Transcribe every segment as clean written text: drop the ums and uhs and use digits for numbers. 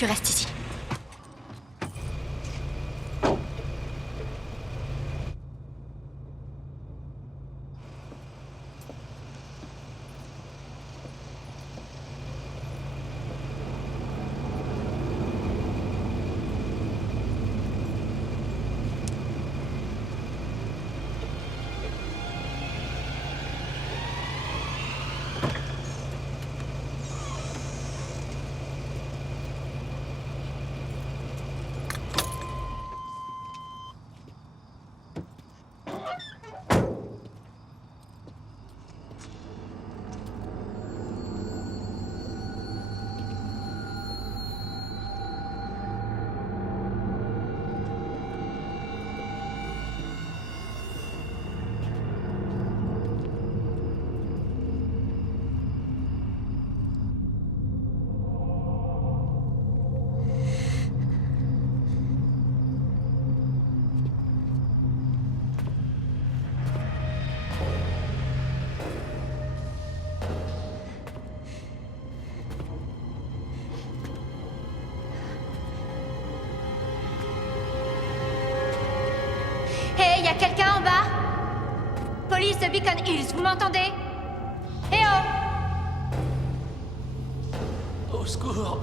Tu restes ici. Hé, y a quelqu'un en bas? Police de Beacon Hills, vous m'entendez? Eh oh! Au secours!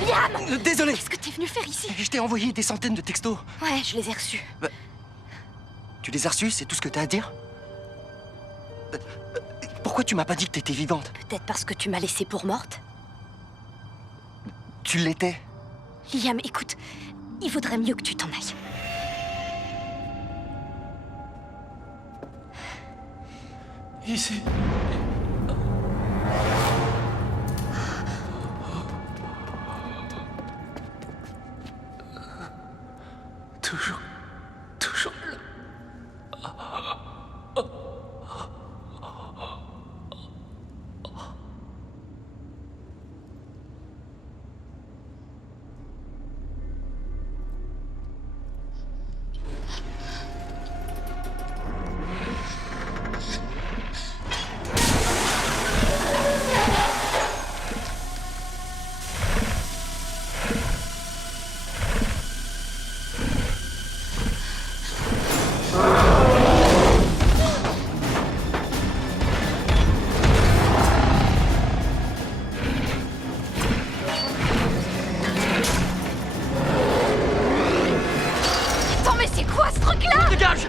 Liam! Désolé! Qu'est-ce que t'es venu faire ici? Je t'ai envoyé des centaines de textos. Ouais, je les ai reçus. Tu les as reçus? C'est tout ce que t'as à dire? Pourquoi tu m'as pas dit que t'étais vivante? Peut-être parce que tu m'as laissée pour morte? Tu l'étais. Liam, écoute, il vaudrait mieux que tu t'en ailles. Ici. Toujours là. Attends, mais c'est quoi ce truc-là? Dégage!